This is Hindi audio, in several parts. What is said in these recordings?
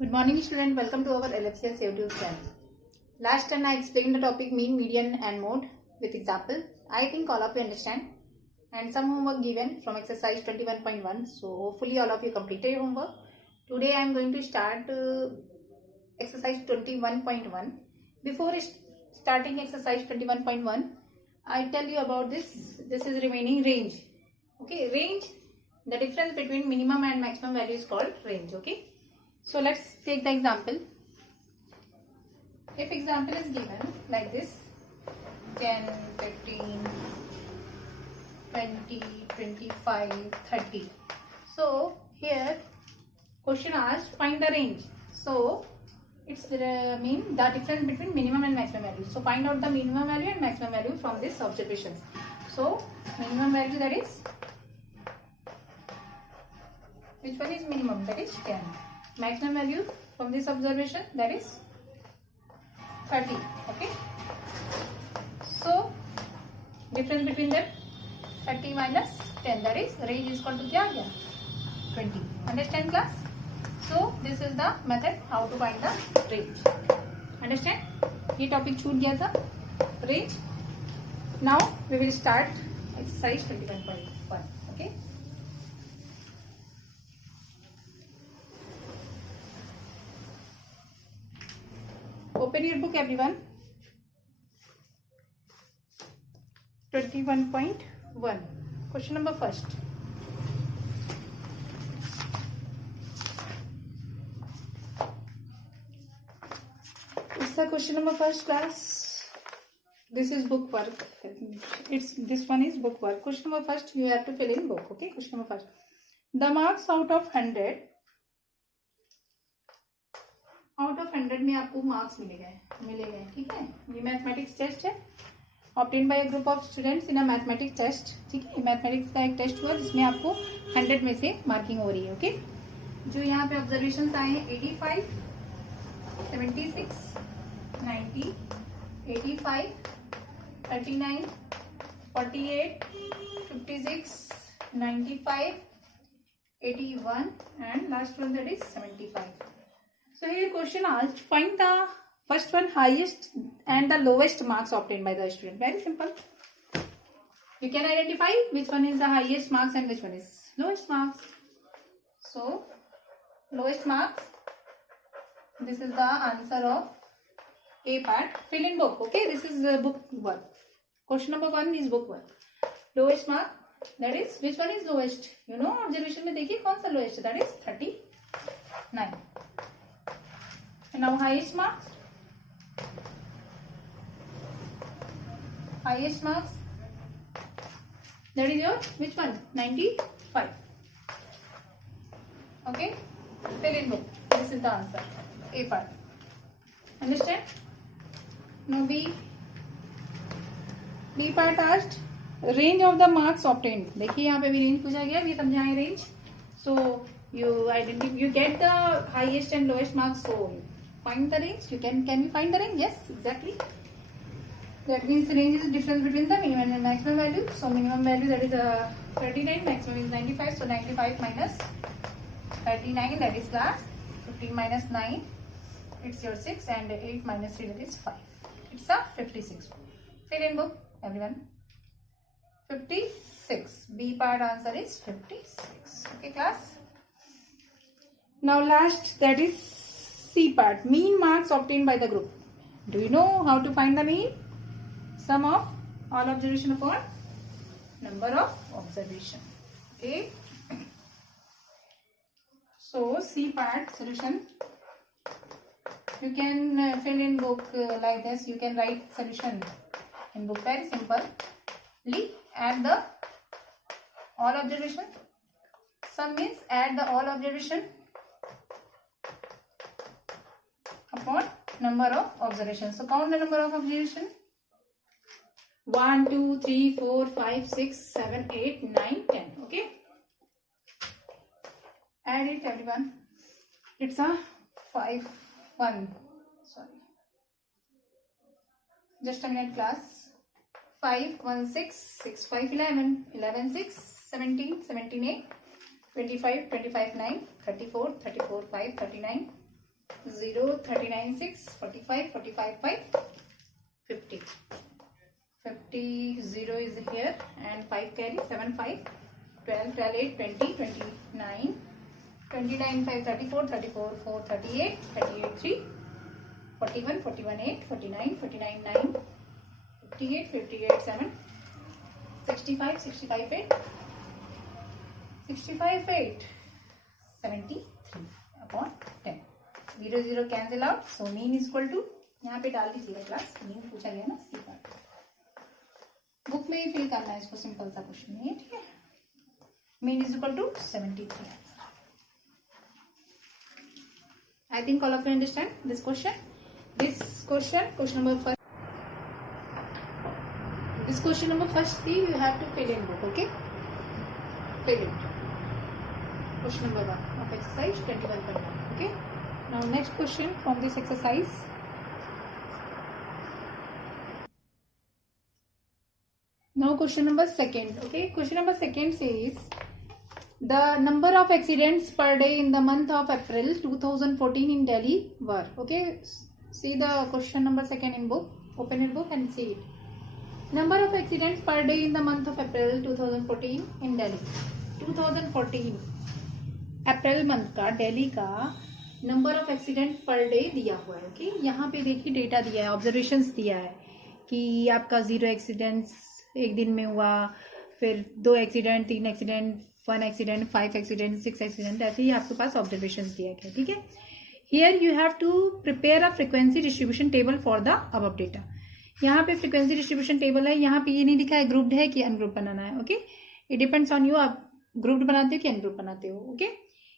Good morning student, welcome to our LFCS YouTube channel. Last time I explained the topic mean, median and mode with example. I think all of you understand, and some homework given from exercise 21.1. So hopefully all of you completed your homework. Today I am going to start exercise 21.1. Before starting exercise 21.1, I tell you about this. This is remaining range. Okay, range, the difference between minimum and maximum value is called range. Okay. So let's take the example. If example is given like this, 10, 15, 20, 25, 30. So here question asks find the range. So it's the difference between minimum and maximum value. So find out the minimum value and maximum value from this observation. So minimum value, that is, which one is minimum? That is 10. Maximum value from this observation, that is 30. Okay. So difference between them, 30 minus 10, that is range is equal to क्या आ गया 20. Understand class? So this is the method how to find the range. Understand? ये topic छूट गया था, range. Now we will start exercise 21.1. Okay. Open your book everyone. 21.1. Question number first. It's the question number first class. This is book work. This one is book work. Question number first you have to fill in book. Okay. Question number first. The marks out of 100. Out of 100 में आपको मार्क्स मिलेंगे ठीक है. ये मैथमेटिक्स टेस्ट है obtain by group of students in a mathematics test. ठीक है, मैथमेटिक्स का एक टेस्ट हुआ जिसमें आपको 100 में से मार्किंग हो रही है. ओके. जो यहाँ पे ऑब्जर्वेशन आए हैं 85, 76, 90, 85, 39, 48, 56, 95, 81 and last one, that is 75. So here question asked find the first one highest and the lowest marks obtained by the student. Very simple. You can identify which one is the highest marks and which one is lowest marks. So lowest marks, this is the answer of A part. Fill in book. Okay, this is book 1. Question number 1 is book 1. Lowest mark, that is, which one is lowest? You know, observation में देखिए कौन सा lowest, that is 39. And now highest marks. Highest marks, that is your which one? 95. Okay. Fill in book. This is the answer. A part. Understand? Now B. B part asked range of the marks obtained. देखिए यहाँ पे भी range पूछा गया, भी समझाएं range. So you get the highest and lowest marks. So find the range. You can we find the range? Yes, exactly. That means the range is the difference between the minimum and maximum value. So minimum value, that is 39, maximum is 95. So 95 minus 39, that is class. 15 minus 9, it's your 6, and 8 minus 3, that is 5. It's a 56. Fill in book everyone. 56. B part answer is 56. Okay class. Now last, that is C part, mean marks obtained by the group. Do you know how to find the mean? Sum of all observation upon number of observation. Okay. So C part solution. You can fill in book like this. You can write solution in book. Very simple. Add the all observation. Sum means add the all observation upon number of observations. So count the number of observations. 1, 2, 3, 4, 5, 6, 7, 8, 9, 10. Okay. Add it everyone. It's a 5, 1. Sorry. Just a minute class. 5, 1, 6, 6, 5, 11, 11, 6, 17, 17, 8, 25, 25, 9, 34, 34, 5, 39, 0, 39, 6, 45, 45, 5, 50. 50, 0 is here and 5 carry, 7, 5, 12, 12, 8, 20, 29, 29, 5, 34, 34, 4, 38, 38, 3, 41, 41, 8, 49, 49, 9, 58, 58, 7, 65, 65, 8, 65, 8, 73 upon 10. 0, 0 cancel out. So mean is equal to, यहाँ पे डाल दीजिएगा क्लास, मीन पूछा गया ना सी पार्ट, बुक में ही फिल करना है इसको, सिंपल सा क्वेश्चन है, ठीक है। Mean is equal to 73 answer. I think all of you understand this question. This question number first. This question number first, see, you have to fill in book, okay? Fill it. Question number 1 of exercise 21.1, okay? Now next question from this exercise. Now question number 2, okay? Question number 2 says the number of accidents per day in the month of April 2014 in Delhi were, okay? See the question number 2 in book. Open your book and see it. Number of accidents per day in the month of April 2014 in Delhi. 2014 April month का दिल्ली का number of accident per day दिया हुआ है, ओके? यहाँ पे देखिए डेटा दिया है, ऑब्जर्वेशंस दिया है कि आपका 0 एक्सीडेंट्स एक दिन में हुआ, फिर 2 accident, 3 accident, 1 accident, 5 accident, 6 accident, ऐसे ही आपके पास ऑब्जर्वेशंस दिया गया, ठीक है। Here you have to prepare a frequency distribution table for the above data. यहाँ पे frequency distribution table है, यहाँ पे ये नहीं दिखा है ग्रुप्ड है कि अनग्रुप बनाना है, okay? It depends on you, आप ग्रुप्ड बनाते हो कि अनग्रुप बनाते हो, ओके?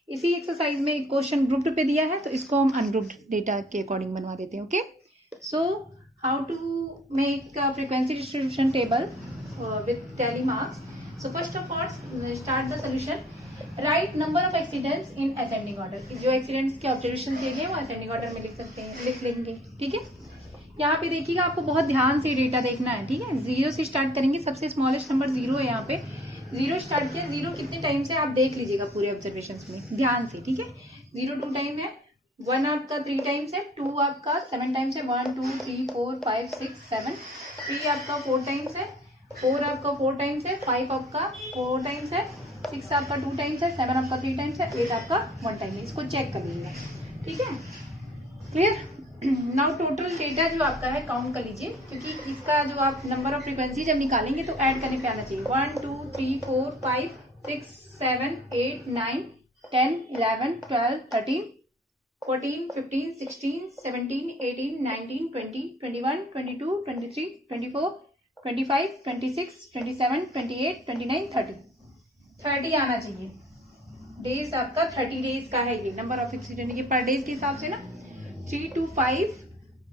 इसी एक्सरसाइज में एक क्वेश्चन ग्रुप्ड पे दिया है, तो इसको हम अनग्रुप्ड डेटा के अकॉर्डिंग बनवा देते हैं, okay? So how to make frequency distribution table with tally marks. So first of all, start the solution. Right number of accidents in ascending order. जो एक्सीडेंट्स के ऑब्जर्वेशन दिए गए वो असेंडिंग ऑर्डर में लिख सकते हैं, लिख लेंगे, ठीक है। यहाँ पे देखिएगा, आपको बहुत ध्यान से डेटा देखना है, ठीक है। 0 से स्टार्ट करेंगे, सबसे स्मॉलेस्ट नंबर 0 है, यहाँ पे 0 स्टार्ट किया, 0 कितने टाइम से आप देख लीजिएगा पूरे ऑब्जर्वेशन में ध्यान से, ठीक है। 0 2 टाइम है, 1 आपका 3 टाइम्स है, 2 आपका 7 टाइम्स है, 1 2 3 4 5 6 7, 3 आपका 4 टाइम्स है, 4 आपका 4 टाइम्स है, 5 आपका 4 टाइम्स है, 6 आपका 2 टाइम्स है, 7 आपका 3 टाइम्स है, 8 आपका 1 टाइम है। इसको चेक कर लीजिएगा, ठीक है, क्लियर। नाउ टोटल डेटा जो आपका है काउंट कर लीजिए, क्योंकि इसका जो आप नंबर ऑफ फ्रीक्वेंसी जब निकालेंगे तो ऐड करने पे आना चाहिए। 1 2 3 4 5 6 7 8 9 10 11 12 13 14 15 16 17 18 19 20 21 22 23 24 25 26 27 28 29 30 आना चाहिए। डेज आपका 30 डेज का है, ये नंबर ऑफ एक्सीडेंट, ये पर डेज के हिसाब से ना। 3 to 5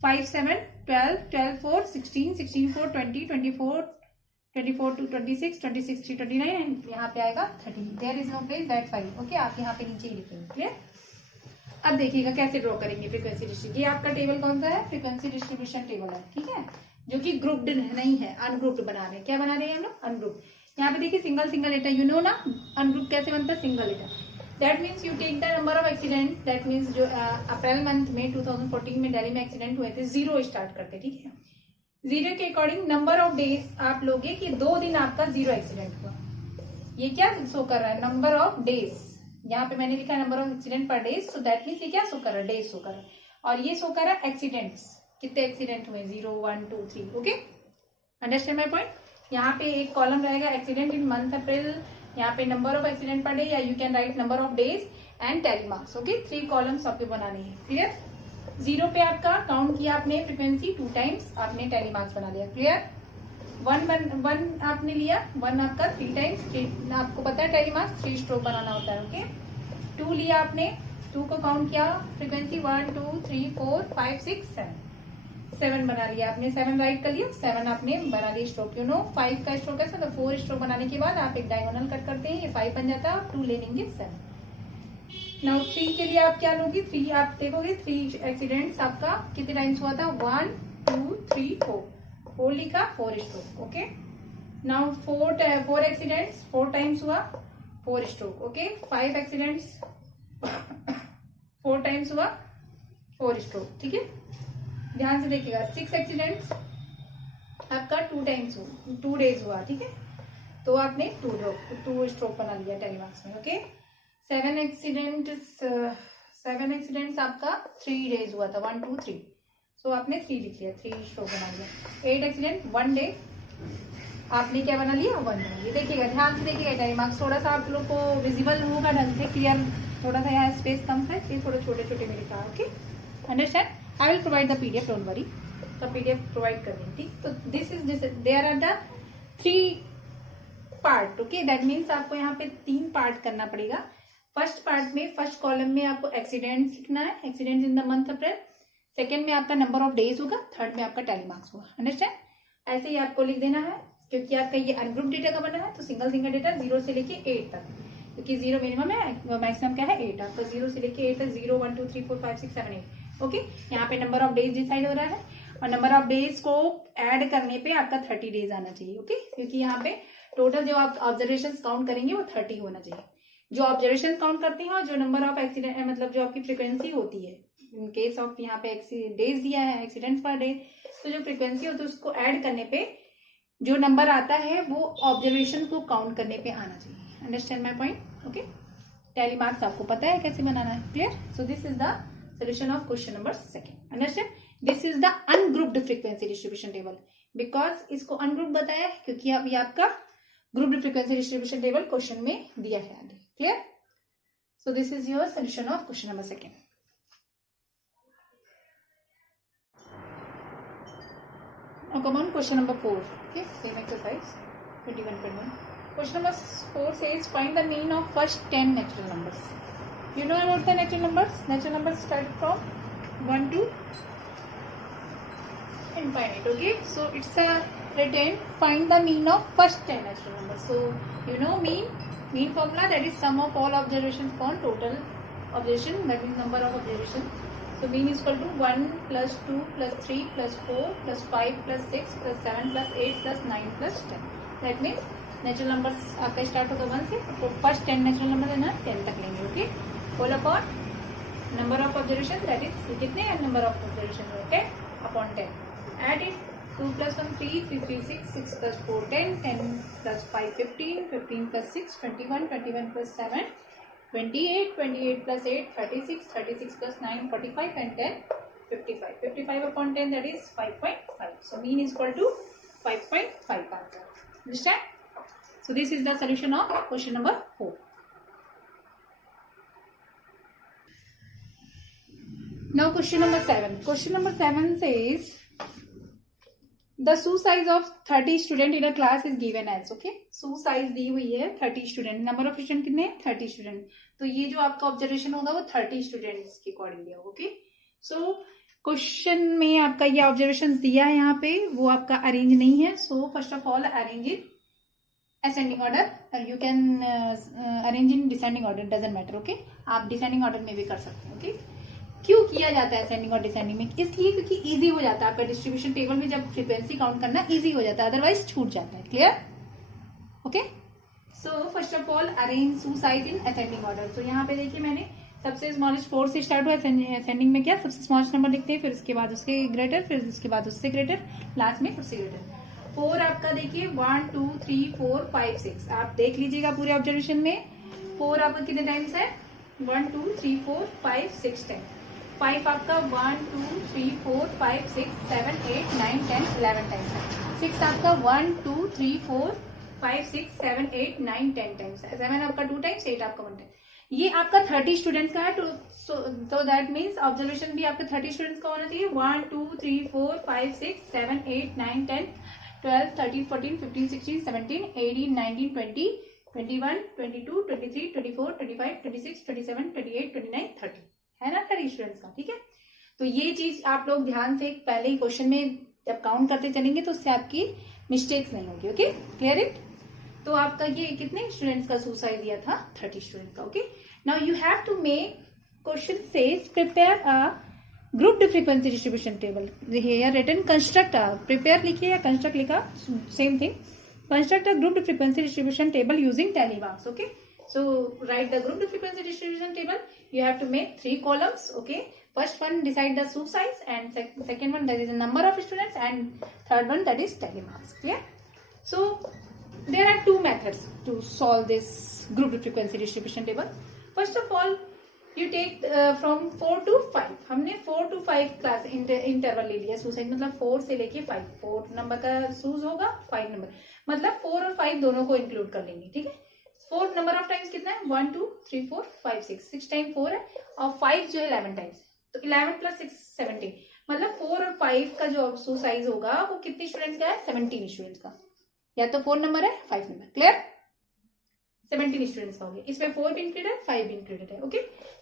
5 7 12 12 4 16 16 4 20 24 24 to 26 26 3 29 एंड यहाँ पे आएगा 30। There is no place that 5, okay? आप यहाँ पे नीचे ही लिखेंगे, क्लियर। अब देखिएगा कैसे ड्रॉ करेंगे फ्रीक्वेंसी डिस्ट्रीब्यूशन। ये आपका टेबल कौन सा है? फ्रीक्वेंसी डिस्ट्रीब्यूशन टेबल है, ठीक है, जो कि ग्रुप्ड नहीं है, अनग्रुप्ड बना रहे हैं। क्या बना रहे हैं हम लोग? अनग्रुप्ड। यहाँ पे देखिए single single letter, you know ना अनग्रुप कैसे बनता है? Single letter. That means you take the number of accident, that means जो अप्रैल मंथ में 2014 में दिल्ली में एक्सीडेंट हुए थे, 0 स्टार्ट करते, ठीक है। 0 के अकॉर्डिंग नंबर ऑफ डेज आप लोगे कि 2 दिन आपका 0 एक्सीडेंट हुआ। ये क्या शो कर रहा है? Number of days. यहाँ पे मैंने लिखा है नंबर ऑफ एक्सीडेंट पर डेज, सो दैट मीन्स ये क्या शो कर रहा है? डेज शो कर रहा है। और ये शो कर रहा है एक्सीडेंट्स, कितने एक्सीडेंट हुए? 0 1 2 3, ओके? Understand my point? यहाँ पे एक कॉलम रहेगा एक्सीडेंट इन मंथ अप्रैल, यहाँ पे number of accident per day, या you can write number of days and tally marks, okay? 3 columns आपको बनाने हैं, क्लियर। 0 पे आपका काउंट किया आपने फ्रीक्वेंसी 2 टाइम्स, आपने टैली मार्क्स बना लिया, क्लियर। 1 आपने लिया, 1 आपका 3 टाइम्स, आपको पता है टैली मार्क्स 3 स्ट्रोक बनाना होता है, ओके। 2 लिया आपने, 2 को काउंट किया फ्रीक्वेंसी 1 2 3 4 5 6 7 बना लिया आपने, 7 राइट कर लिया, 7 आपने बना लिया स्ट्रोक, यू नो 5 का स्ट्रोक है, तो 4 स्ट्रोक बनाने के बाद आप एक डायगोनल कट करते हैं, ये 5 बन जाता है, 2 ले लेंगे 7। नाउ 3 के लिए आप क्या लोगे? 3 आप देखोगे, 3 एक्सीडेंट्स आपका कितने टाइम्स हुआ था? 1 2 3 4, 4 लिखा, 4 stroke, okay. Now 4 accidents 4 times हुआ, 4 स्ट्रोक, ओके। 5 एक्सीडेंट्स 4 टाइम्स हुआ, 4 स्ट्रोक, ठीक है। ध्यान से देखिएगा, 6 एक्सीडेंट्स आपका 2 डेज हुआ, ठीक है, तो आपने 2 स्ट्रोक बना लिया टेलीमार्क्स में, ओके। 7 एक्सीडेंट्स आपका 3 डेज हुआ था, 1 2 3, सो आपने 3 लिख लिया, 3 स्ट्रोक बना लिया। 8 एक्सीडेंट 1 डे, आपने क्या बना लिया, 1 बना लिया। देखिएगा, ध्यान से देखिएगा, टेलीमार्क्स थोड़ा सा आप लोग को विजिबल होगा ढंग से, क्लियर, थोड़ा सा यहाँ स्पेस कम है, ये थोड़े छोटे छोटे में लिखा, okay, understand. I will provide the PDF, don't worry, तो पीडीएफ प्रोवाइड कर देंगे, ठीक। तो this there are the 3 part, okay, that means आपको यहाँ पे 3 पार्ट करना पड़ेगा। फर्स्ट पार्ट में, फर्स्ट कॉलम में आपको एक्सीडेंट्स लिखना है, accidents in the month April. Second में आपका नंबर ऑफ डेज होगा, थर्ड में आपका टेलीमार्क्स होगा, अंडरस्टैंड। ऐसे ही आपको लिख देना है, क्योंकि आपका ये अनग्रुप डेटा का बना है, तो सिंगल डेटा 0 से लेके 8 तक, क्योंकि 0 मिनिमम है, मैक्सिमम क्या है 8, आपका 0 से लेके 8 तक, 0 1 2 3 4 5 6 7 8, ओके। यहाँ पे नंबर ऑफ डेज डिसाइड हो रहा है, और नंबर ऑफ डेज को ऐड करने पे आपका 30 डेज आना चाहिए, ओके, क्योंकि यहाँ पे टोटल जो आप ऑब्जर्वेशन काउंट करेंगे वो 30 होना चाहिए। जो ऑब्जर्वेशन काउंट करते हैं और जो नंबर ऑफ एक्सीडेंट, मतलब जो आपकी फ्रीक्वेंसी होती है, इन केस ऑफ यहाँ पे डेज दिया है, एक्सीडेंट्स पर डे, तो जो फ्रीक्वेंसी होती है उसको ऐड करने पे जो नंबर आता है वो ऑब्जर्वेशन को काउंट करने पे आना चाहिए, understand my point, okay. Telemarks आपको पता है कैसे बनाना है, clear. So this is the solution of question number 2, understand. This is the ungrouped frequency distribution table, because इसको अनग्रुप बताया है क्योंकि अब ये आपका grouped frequency distribution table question में दिया है, clear. So this is your solution of question number 2। Now come on, question number 4. Okay, same exercise, 21.1. Question number 4 says find the mean of first 10 natural numbers. You know about the natural numbers? Natural numbers start from 1 to infinite. Okay, so it's a written find the mean of first 10 natural numbers. So you know mean formula, that is sum of all observations upon total observation, that means number of observations. So mean is equal to 1 plus 2 plus 3 plus 4 plus 5 plus 6 plus 7 plus 8 plus 9 plus 10. That means natural numbers आपका स्टार्ट होगा 1 से, तो फर्स्ट 10 नेचुरल नंबर है ना 10 तक लेंगे, okay. Whole upon number of observation, that is कितने हैं number of observation, okay, upon 10, add it 2 plus 1 3 3 3 6 6 plus 4 10 10 plus 5 15 15 plus 6 21 21 plus 7 28 28 plus 8 36 36 plus 9 45 and 10 55 55 upon 10, that is 5.5. So mean is equal to 5.5 answer. Understand? So this is the solution of question number 4. Now question number 7. Question number 7 says the shoe size of 30 student in a class is given as, okay, shoe size दी हुई है 30 स्टूडेंट, नंबर ऑफ स्टूडेंट कितने हैं 30 स्टूडेंट, तो ये जो आपका ऑब्जर्वेशन होगा वो 30 स्टूडेंट्स के अकॉर्डिंग दिया होगा, ओके। सो क्वेश्चन में आपका ये ऑब्जर्वेशन दिया है, यहाँ पे वो आपका अरेंज नहीं है, so first of all arrange in ascending order, you can arrange in descending order, doesn't matter, okay, आप डिसेंडिंग ऑर्डर में भी कर सकते हैं, ओके। क्यों किया जाता है असेंडिंग और डिसेंडिंग में, इसलिए क्योंकि इजी हो जाता है आपका डिस्ट्रीब्यूशन टेबल में, जब फ्रीक्वेंसी काउंट करना इजी हो जाता है, अदरवाइज छूट जाता है, clear, okay. So first of all arrange shoe size in ascending order. तो यहाँ पे देखिए मैंने सबसे स्मॉलेस्ट 4 से स्टार्ट हुआ, असेंडिंग में क्या सबसे स्मॉलेस्ट नंबर लिखते हैं, फिर उसके बाद उसके ग्रेटर, फिर उसके बाद उससे ग्रेटर, लास्ट में उससे ग्रेटर। 4 आपका देखिए 1 2 3 4 5 6, आप देख लीजिएगा पूरे ऑब्जर्वेशन में 4 आपका कितने टाइम्स है, 1 2 3 4 5 6 10, 5 आपका 1 2 3 4 5 6 7 8 9 10 11 टाइम्स है, 6 आपका 1 2 3 4 5 6 7 8 9 10 टाइम्स है, 7 आपका 2 टाइम्स, 8 आपका 1 टाइम। ये आपका 30 स्टूडेंट्स का है, तो दैट मीन्स ऑब्जर्वेशन भी आपका 30 स्टूडेंट्स का होना चाहिए। 1 2 3 4 5 6 7 8 9 10 12 13 14 15 16 17 18 19 20 21 22 23 24 25 26 27 28 29 30 है ना 30 स्टूडेंट्स का, ठीक है। तो ये चीज आप लोग ध्यान से पहले ही क्वेश्चन में जब काउंट करते चलेंगे तो उससे आपकी मिस्टेक्स नहीं होगी, ओके, क्लियर इट। तो आपका ये कितने स्टूडेंट्स का सुसाइड दिया था 30 स्टूडेंट्स का, okay. Now you have to make question says prepare a grouped frequency distribution table, here written construct a, prepare लिखिए या कंस्ट्रक्ट लिखा same thing, construct a grouped frequency distribution table using tally marks, okay. So write the grouped frequency distribution table. You have to make 3 columns, okay. First one decide the shoe size and second one that is the number of students and third one that is tally marks. Clear? So there are two methods to solve this group frequency distribution table. First of all, you take from 4 to 5. हमने 4 to 5 क्लास इंटरवल ले लिया शू साइज, मतलब 4 से लेके 5, 4 नंबर का शूज होगा, 5 नंबर, मतलब 4 और 5 दोनों को इंक्लूड कर लेंगे. ठीक है, 4 नंबर ऑफ टाइम्स कितना है, 1 2 3 4 5 6 टाइम 4 है, और 5 जो है 11 टाइम्स, तो 11 प्लस 6 17, मतलब 4 और 5 का जो शू साइज होगा वो कितने स्टूडेंट्स का है, 17 स्टूडेंट्स का. या तो 4 नंबर है 5 नंबर. क्लियर? 17 स्टूडेंट्स का हो गया. इसमें 4 भी इंक्लूडेड है, 5 भी इंक्लूडेड है. ओके,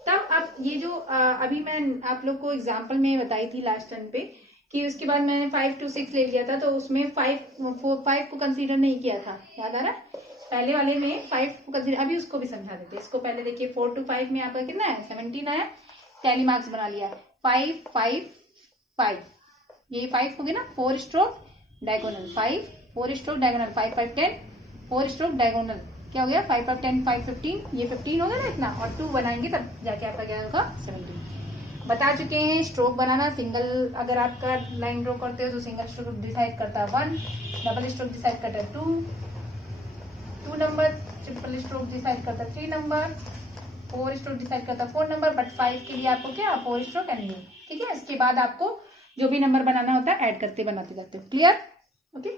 तब अब ये जो अभी मैं आप लोग को एग्जांपल में बताई थी लास्ट टर्न पे कि उसके बाद मैंने 5 to 6 ले लिया था, तो उसमें 5 को कंसीडर नहीं किया था, याद आ रहा है? पहले वाले में 5 को कंसीडर, अभी उसको भी समझा देते. इसको पहले देखिए, 4 to 5 में आपका कितना है, 17 आया, टैली मार्क्स बना लिया. 5 5 5, ये 5 हो गया ना, 4 stroke diagonal, 5 4 stroke diagonal, 5 5 10, 4 stroke diagonal, क्या हो गया, 5 5 10 5 15, ये 15 होगा ना इतना, और 2 बनाएंगे तब जाके आपका क्या होगा, 17. बता चुके हैं स्ट्रोक बनाना. सिंगल अगर आपका लाइन ड्रॉ करते हो तो सिंगल स्ट्रोक डिसाइड करता है 1, डबल स्ट्रोक डिसाइड करता है 2 नंबर, ट्रिपल स्ट्रोक डिसाइड करता है 3 नंबर, 4 स्ट्रोक डिसाइड करता है 4 नंबर, बट 5 के लिए आपको क्या 4 स्ट्रोक एंड ये. ठीक है, इसके बाद आपको जो भी नंबर बनाना होता है ऐड करते बनाते जाते हो. क्लियर? ओके,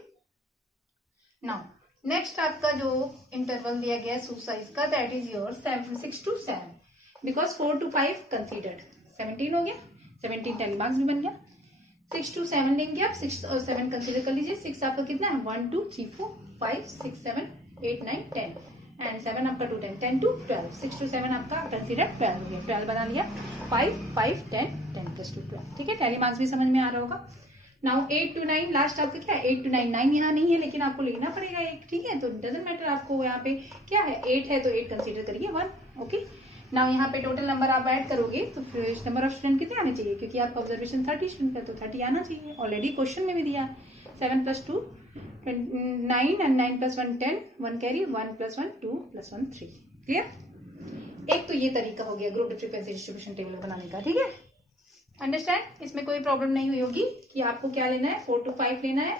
नाउ नेक्स्ट आपका जो इंटरवल दिया गया है शू साइज का, that is your 6 to 7, because 4 to 5 considered, 17 हो गया, 17 10 मार्क्स भी बन गया. 6 to 7 लेंगे आप, 6 और 7 कंसीडर कर लीजिए. 6 आपका कितना है, 1 2 3 4 5 6 7 8 9 10, एंड 7 आपका 2 10 10 to 12. 6 to 7 आपका कंसीडर 12 हो गया, 12 बना लिया. 5 5 10 10 plus 2 12. ठीक है, टैली मार्क्स भी समझ में आ रहा होगा. नाउ 8 to 9 लास्ट आपका क्या है, 8 to 9, 9 यहाँ नहीं है लेकिन आपको लेना पड़ेगा एक. ठीक है, तो डजेंट मैटर, आपको यहाँ पे क्या है 8 है तो 8 कंसीडर करिए 1. ओके, नाउ यहाँ पे टोटल नंबर आप ऐड करोगे तो फिर नंबर ऑफ स्टूडेंट कितने आने चाहिए, क्योंकि आपका ऑब्जर्वेशन 30 स्टूडेंट का, तो 30 आना चाहिए. ऑलरेडी क्वेश्चन में भी दिया 7 plus 2 9 and 9 plus 1 10, 1 carry, 1 plus 1 2 plus 1 3. Clear? एक तो ये तरीका हो गया ग्रुप फ्रीक्वेंसी डिस्ट्रीब्यूशन टेबल बनाने का. ठीक है, अंडरस्टैंड? इसमें कोई प्रॉब्लम नहीं हुई होगी कि आपको क्या लेना है, 4 to 5 लेना है.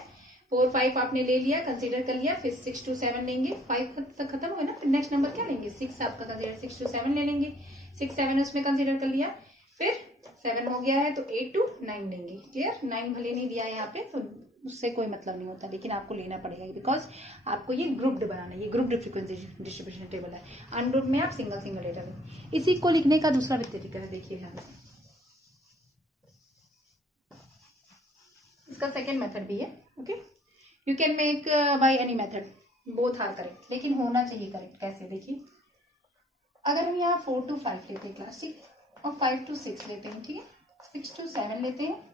4 5 आपने ले लिया, कंसीडर कर लिया, फिर 6 to 7 लेंगे, 5 तक खत्म हुआ ना, फिर नेक्स्ट नंबर क्या लेंगे, 6 आपका कंसीडर, 6 to 7 ले लेंगे, 6 7 उसमें कंसीडर कर लिया, फिर 7 हो गया है तो 8 to 9 लेंगे. क्लियर? 9 भले नहीं दिया है यहाँ पे तो उससे कोई मतलब नहीं होता, लेकिन आपको लेना पड़ेगा बिकॉज आपको ये ग्रुप्ड बनाना है, ये ग्रुप फ्रीक्वेंसी डिस्ट्रीब्यूशन टेबल है. अनग्रुप में आप सिंगल सिंगल लेटर. इसी को लिखने का दूसरा तरीका है, देखिए यहाँ इसका सेकेंड मेथड भी है. Okay, you can make by any method, both are correct, लेकिन होना चाहिए करेक्ट. कैसे, देखिए, अगर हम यहाँ 4 to 5 लेते हैं क्लास, ठीक, और 5 to 6 लेते हैं, ठीक है, 6 to 7 लेते हैं,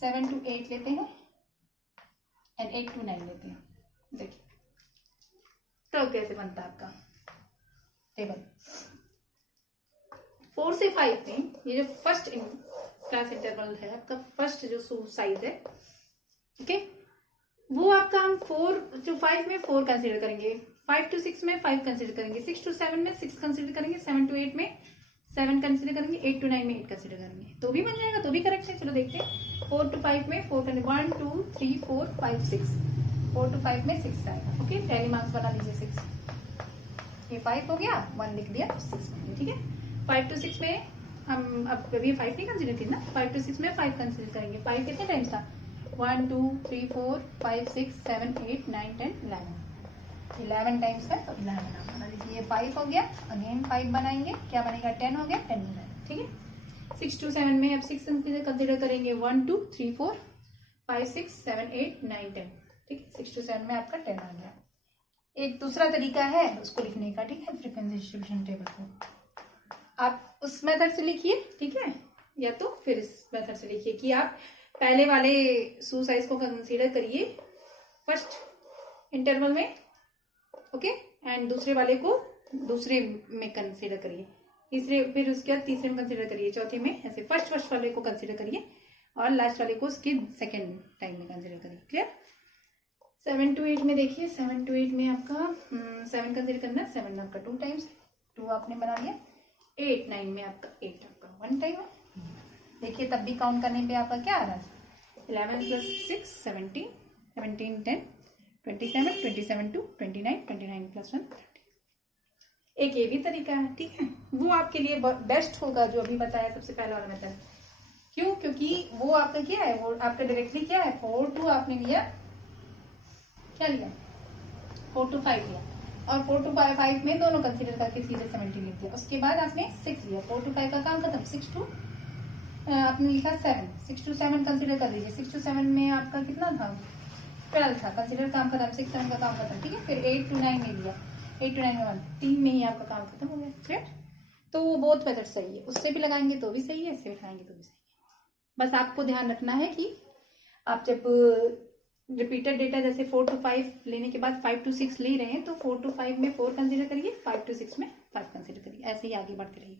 7 to 8 लेते हैं, एंड 8 to 9 लेते हैं. देखिए तो कैसे बनता है आपका टेबल. 4 से 5 में ये जो फर्स्ट क्लास इंटरवल है आपका, फर्स्ट जो साइज है, ओके, वो आपका हम 4 to 5 में 4 कंसीडर करेंगे, 5 to 6 में 5 कंसीडर करेंगे, 6 to 7 में 6 कंसीडर करेंगे, 7 to 8 में 7 कंसीडर करेंगे, 8 to 9 में 8 कंसीडर करेंगे, तो भी बन जाएगा, तो भी करेक्ट है. चलो देखते हैं. 4 to 5 में 4 करेंगे, 1 2 3 4 5 6, 4 to 5 में 6 आएगा. ओके, टैली मार्क्स बना लीजिए 6, ये 5 हो गया, 1 लिख दिया, 6 बन गया. ठीक है, 5 to 6 में हम अब अभी 5 नहीं कंसीडर की ना, 5 to 6 में 5 कंसीडर करेंगे. 5 कितने टाइम्स था, 1 2 3 4 5 6 7 8 9 10 11 टाइम्स है, तो 11 आप बना लीजिए. ये 5 हो गया, अगेन 5 बनाएंगे, क्या बनेगा, 10 हो गया, 10 बनाएगा. ठीक है, 6 to 7 में अब 6 कंसीडर करेंगे, 1 2 3 4 5 6 7 8 9 10. ठीक है, 6 to 7 में आपका 10 आ गया. एक दूसरा तरीका है उसको लिखने का, ठीक है, फ्रीक्वेंसी डिस्ट्रीब्यूशन टेबल को आप उस मेथड से लिखिए, ठीक है, या तो फिर इस मेथड से लिखिए कि आप पहले वाले शू साइज को कंसीडर करिए फर्स्ट इंटरवल में, ओके, एंड दूसरे वाले को दूसरे में कंसीडर करिए, तीसरे फिर उसके बाद तीसरे में कंसीडर करिए, चौथे में ऐसे फर्स्ट वाले को कंसीडर करिए और लास्ट वाले को उसके सेकेंड टाइम में कंसीडर करिए. क्लियर? 7 to 8 में देखिए, 7 to 8 में आपका 7 कंसीडर करना है, 7 आपका 2 टाइम्स, 2 आपने बना लिया. 8 9 में आपका 8 आपका 1 टाइम है। देखिए तब भी काउंट करने पे आपका क्या आ रहा है, 11 + 6 17 17 10 27 27 2 29 29 + 1 30। एक ये भी तरीका है, ठीक है, वो आपके लिए बेस्ट होगा जो अभी बताया सबसे पहला वाला मेथड। क्यों? क्योंकि वो आपका क्या है, वो आपका डायरेक्टली क्या है 4 to आपने लिया, क्या लिया 4 to 5 लिया, और 4 to 5 में दोनों कंसीडर करके सीधे 17 लिख दिया। उसके बाद आपने 6 लिया, 4 to 5 का काम खत्म। 6 to आपने लिखा 7, 6 to 7 कंसीडर कर लीजिए। 6 to 7 में आपका कितना था, 12 था, कंसीडर काम खत्म, 6 7 का काम खत्म, ठीक है। फिर 8 to 9 ले लिया, 8 to 9 में 1, 3 में ही आपका काम खत्म हो गया, क्लियर। तो वो बहुत मेथड सही है, उससे भी लगाएंगे तो भी सही है, इससे भी लगाएंगे तो भी सही है। बस आपको ध्यान रखना है कि आप जब रिपीटेड डेटा जैसे 4 to 5 लेने के बाद 5 to 6 ले रहे हैं तो 4 to 5 में 4 कंसीडर करिए, 5 to 6 में 5 कंसीडर करिए, ऐसे ही आगे बढ़ते रहिए।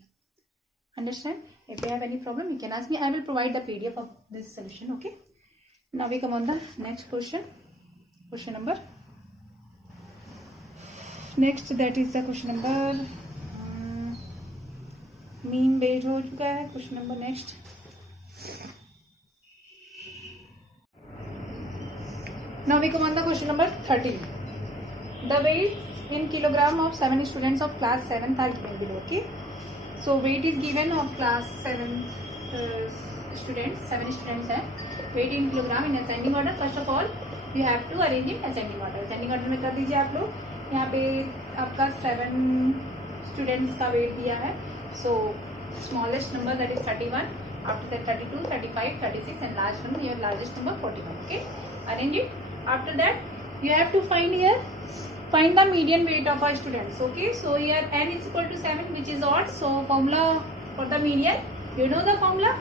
Understand? If you have any problem, you can ask me. I will provide the PDF of this solution. Okay. Now we come on the next question. Question number. Next, that is the question number. Mean based हो चुका है. Question number next. Now we come on the question number 13. The weights in kilogram of 7 students of class 7th are given below. Okay. So weight is given of class 7 students. 7 students हैं. Weight in kilogram in ascending order. First of all, you have to arrange in ascending order. Ascending order में कर दीजिए आप लोग. यहाँ पे आपका 7 students का weight दिया है. So smallest number that is 31. After that 32, 35, 36 and large number, your largest number 41. Okay. Arrange it. After that you have to find here. Find the median weight of our students. Okay, so here n is equal to 7, which is odd. So formula for the median, you know the formula.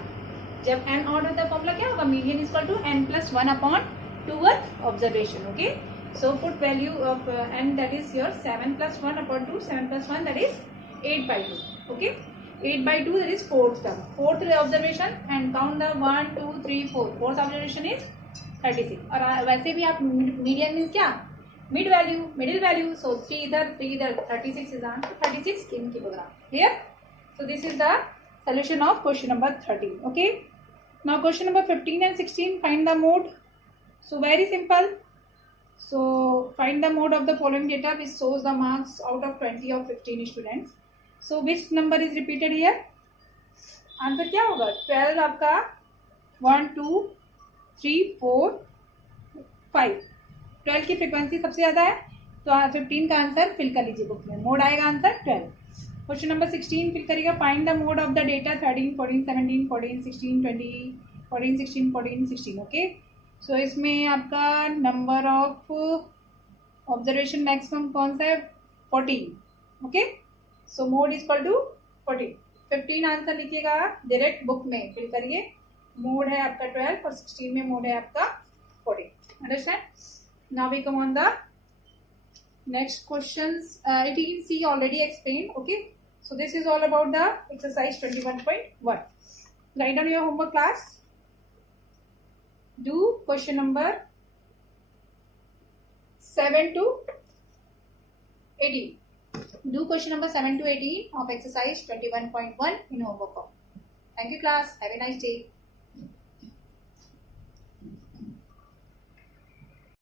जब n odd होता है formula क्या होगा? Median is equal to n plus 1 upon 2 observation. Okay, so put value of n, that is your 7 plus 1 upon 2. 7 plus 1, that is 8/2. Okay, 8/2, that is fourth term, fourth observation, and count the 1 2 3 4. Fourth observation is 36. और वैसे भी आप median means क्या, mid value, middle value. So 3 इधर 3 इधर, 36 is answer, 36 in kilogram. Here, so this is the solution of question number 13. Okay, now question number 15 and 16, find the mode. So very simple. So find the mode of the following data which shows the marks out of 20 of 15 students. So which number is repeated here? Answer क्या होगा? 12 आपका 1 2 3 4 5, 12 की फ्रीक्वेंसी सबसे ज्यादा है, तो 15 का आंसर फिल कर लीजिए बुक में. मोड आएगा आंसर 12. क्वेश्चन नंबर 16 फिल करिएगा. Find the mode of the data 13 14 17 14 16 20 14 16 14 16. Okay, सो इसमें आपका नंबर ऑफ ऑब्जर्वेशन मैक्सिमम कौन सा है? 14. Okay, so mode is equal to 14. 15 answer लिखिएगा डायरेक्ट बुक में फिल करिए. मोड है आपका 12 और 16 में मोड है आपका 14. Understand? Now we come on the next questions. 18C already explained. Okay, so this is all about the exercise 21.1. Write down your homework class. Do question number 7 to 18. Do question number 7 to 18 of exercise 21.1 in homework. Thank you class. Have a nice day.